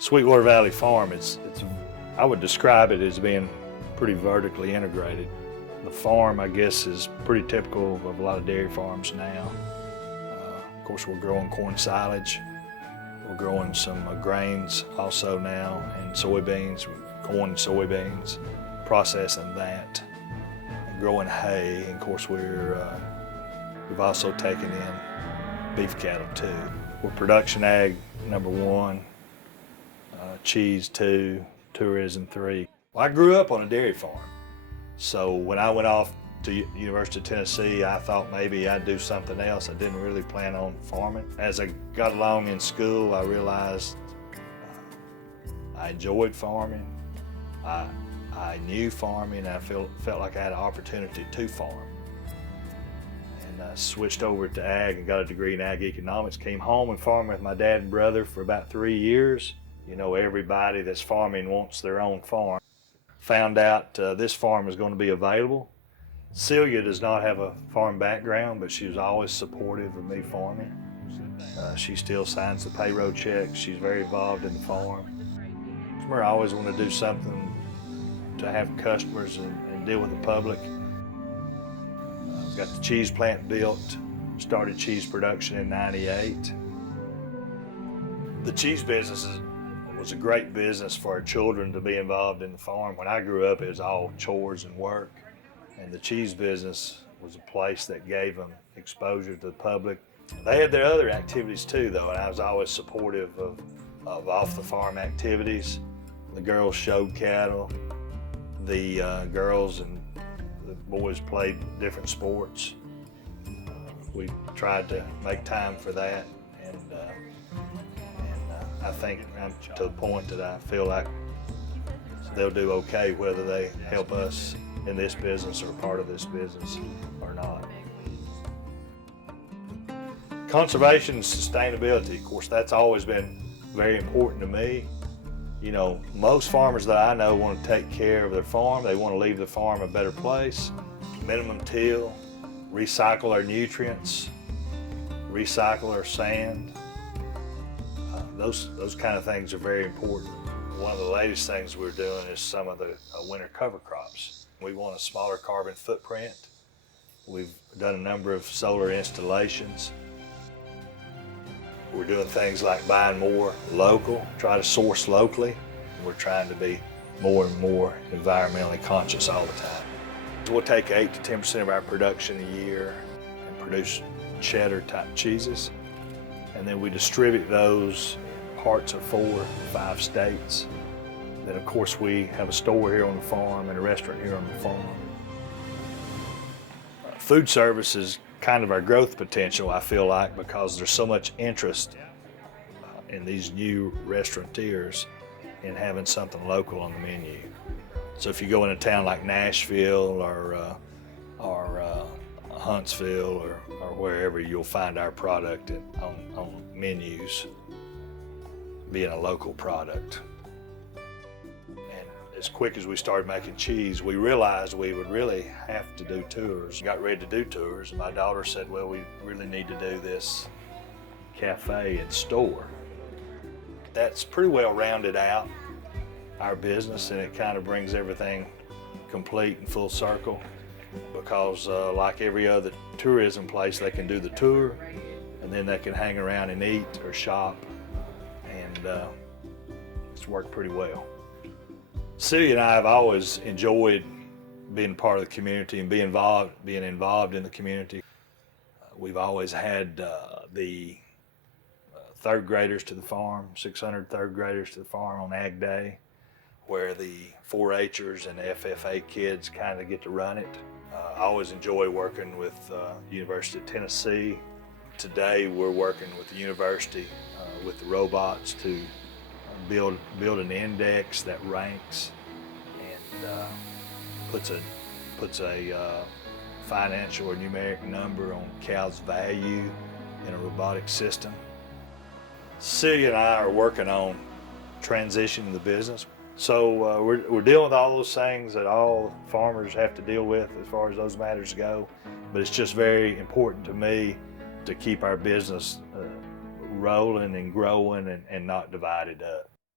Sweetwater Valley Farm, I would describe it as being pretty vertically integrated. The farm, I guess, is pretty typical of a lot of dairy farms now. Of course, we're growing corn silage. We're growing some grains also now, and soybeans, corn and soybeans, processing that, and growing hay. And of course, we've also taken in beef cattle too. We're production ag #1, cheese 2, tourism 3. Well, I grew up on a dairy farm. So when I went off to University of Tennessee, I thought maybe I'd do something else. I didn't really plan on farming. As I got along in school, I realized I enjoyed farming. I knew farming, and I felt like I had an opportunity to farm. And I switched over to ag and got a degree in ag economics. Came home and farmed with my dad and brother for about 3 years. You know, everybody that's farming wants their own farm. Found out this farm is going to be available. Celia does not have a farm background, but she was always supportive of me farming. She still signs the payroll checks. She's very involved in the farm. I always want to do something to have customers and deal with the public. Got the cheese plant built, started cheese production in '98. The cheese business was a great business for our children to be involved in the farm. When I grew up, it was all chores and work. And the cheese business was a place that gave them exposure to the public. They had their other activities too, though, and I was always supportive of off-the-farm activities. The girls showed cattle. The girls and the boys played different sports. We tried to make time for that, and I think I'm to the point that I feel like they'll do okay whether they help us in this business or part of this business or not. Conservation and sustainability, of course, that's always been very important to me. You know, most farmers that I know want to take care of their farm. They want to leave the farm a better place. Minimum till, recycle our nutrients, recycle our sand. Those kind of things are very important. One of the latest things we're doing is some of the winter cover crops. We want a smaller carbon footprint. We've done a number of solar installations. We're doing things like buying more local, try to source locally. We're trying to be more and more environmentally conscious all the time. We'll take 8 to 10% of our production a year and produce cheddar type cheeses. And then we distribute those in parts of 4 or 5 states. Then of course we have a store here on the farm and a restaurant here on the farm. Food service is kind of our growth potential, I feel like, because there's so much interest in these new restaurateurs in having something local on the menu. So if you go in a town like Nashville or Huntsville or wherever, you'll find our product on menus being a local product. And as quick as we started making cheese, we realized we would really have to do tours. Got ready to do tours, and my daughter said, well, we really need to do this cafe and store. That's pretty well rounded out our business, and it kind of brings everything complete and full circle, because like every other tourism place, they can do the tour and then they can hang around and eat or shop, and it's worked pretty well. Celia and I have always enjoyed being part of the community and being involved in the community. We've always had the third graders to the farm, 600 third graders to the farm on Ag Day, where the 4-H'ers and FFA kids kind of get to run it. I always enjoy working with University of Tennessee. Today we're working with the university with the robots to build an index that ranks and puts a financial or numeric number on cows' value in a robotic system. Celia and I are working on transitioning the business. So we're dealing with all those things that all farmers have to deal with as far as those matters go. But it's just very important to me to keep our business rolling and growing and not divided up.